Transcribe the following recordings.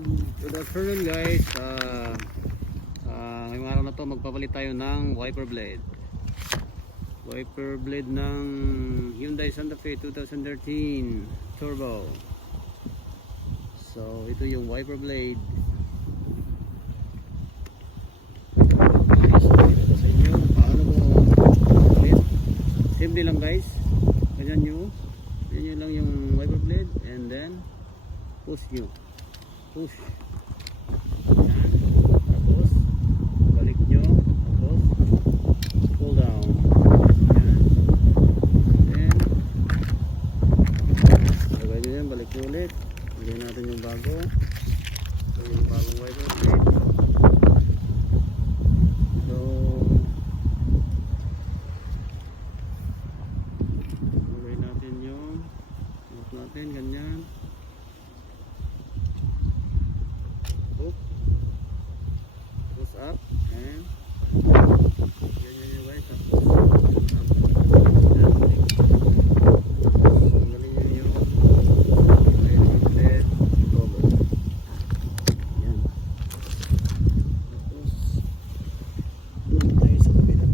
good afternoon guys. Ngayong araw na to magpapalit tayo ng wiper blade ng Hyundai Santa Fe 2013 turbo. So ito yung wiper blade. Paano ko palit? Simple lang guys, ganyan nyo lang yung wiper blade, and then push. Tapos balik nyo, tapos pull down. Yan. Lagay nyo yan, balik nyo ulit. Lagay natin yung bago. Ito yung bagong wiper blade. So lagay natin yung natin ganyan. Push up and ganyan yung guys. Tapos tanggalin nyo yung blade cover. Yan. Tapos tayo sa kabila.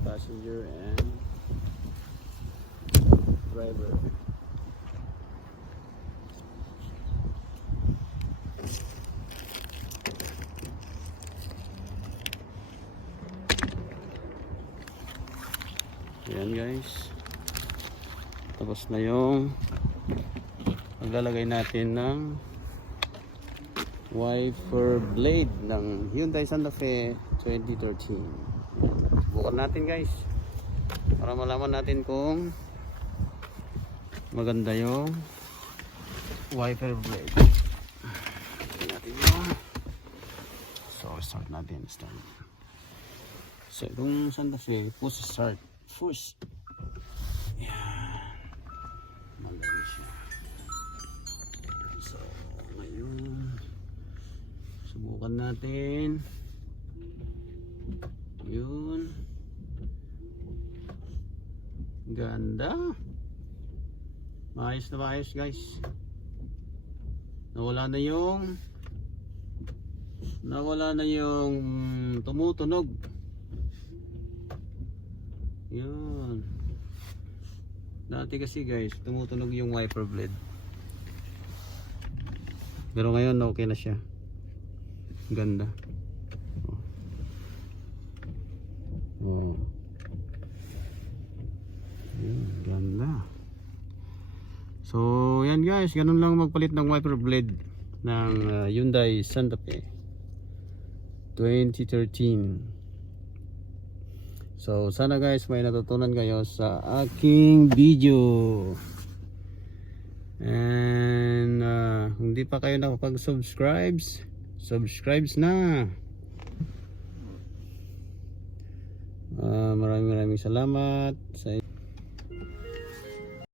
Passenger and driver. Ayan guys, tapos na yung maglalagay natin ng wiper blade ng Hyundai Santa Fe 2013. Bukan natin guys para malaman natin kung maganda yung wiper blade. Natin yung start natin. So itong Santa Fe, push start. Push. Yan. Magaling siya. So ngayon subukan natin. Yun. Ganda. Maayos na maayos guys. Nawala na yung tumutunog. Yun. Dati kasi guys tumutunog yung wiper blade. Pero ngayon okay na siya. Ganda. Oh. Ganda. So yan guys, ganun lang magpalit ng wiper blade ng Hyundai Santa Fe 2013. So sana guys may natutunan kayo sa aking video. And kung di pa kayo nakapag-subscribe, subscribe na. Maraming salamat sa